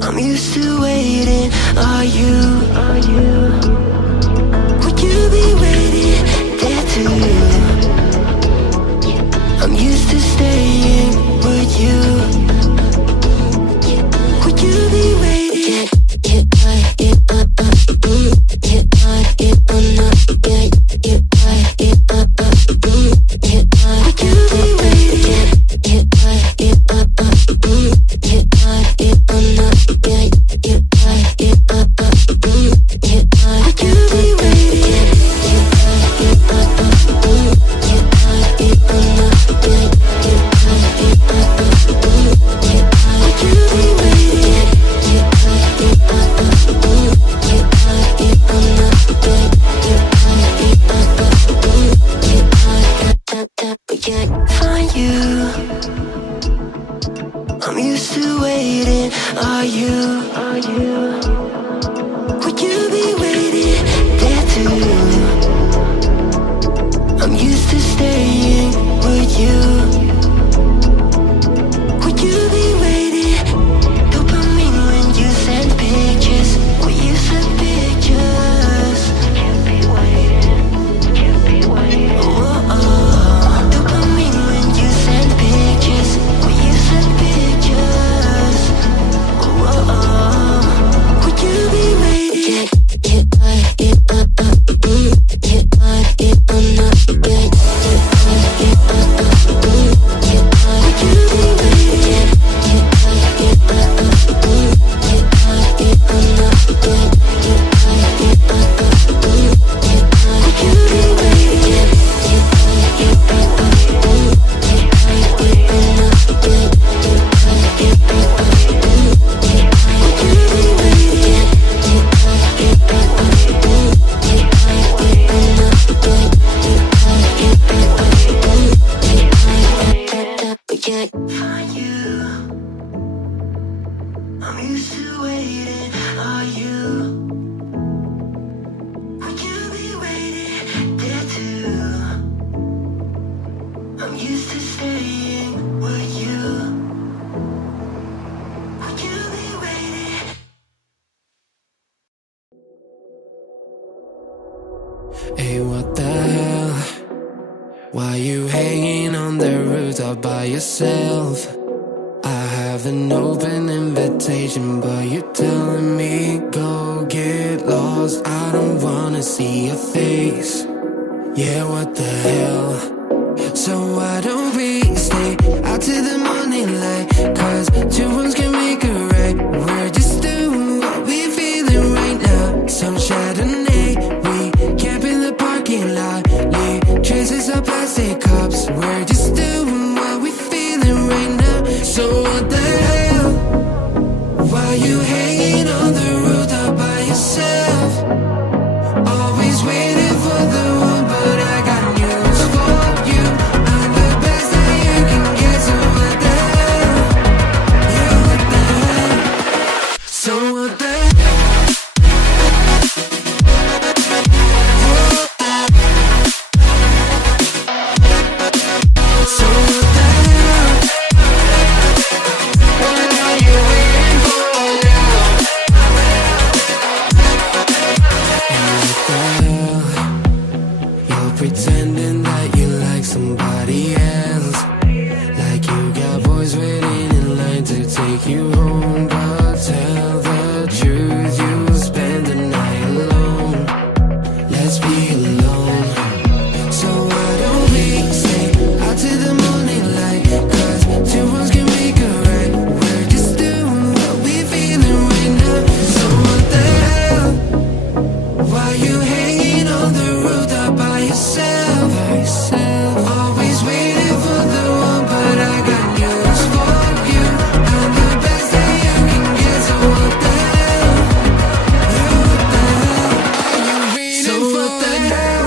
I'm used to waiting. Are you? Would you be waiting there too? I'm used to staying. Would you? Would you be waiting? Find you. I'm used to waiting. Are you? Would you be waiting there too? I'm used to staying. Would you? Would you be waiting? Dopamine when you send pictures. When you send pictures. Can't be waiting. Oh, dopamine when you send pictures. When you send pictures. Oh, would you be waiting? Find you. I'm used to waiting. Are you? Would you be waiting there too? I'm used to staying. Would you? Would you be waiting? Hey, what the hell? Why you hanging on the rooftop by yourself? I have an open invitation, but you're telling me go get lost. I don't wanna see your face. Yeah, what the hell? So why don't we stay out till the morning light? Cause two wrongs can make a right. We're just doing what we feeling right now. Some Chardonnay, we camp in the parking lot. Leave traces of plastic cups. We're just doing what we feeling right now. So what the hell? Why you hanging on the rooftop by yourself? Always waiting for the one, but I got news for you. I'm the best that you can get. So what the hell? Yeah, what the hell? So what the hell? So what the hell? What are you waiting for now? And what the hell? You're pretending that you like somebody else. Like you got boys waiting in line to take you home. But tell the truth, you'll spend the night alone. Let's be alone. So why don't we stay out till the morning light? Cause two wrongs can make a right. We're just doing what we feeling right now. So what the hell? Why you hanging on the rooftop by yourself? Always waiting for the one, but I got news for you. I'm the best that you can get. So what the hell? Yeah, what the hell? Are you waiting for the hell?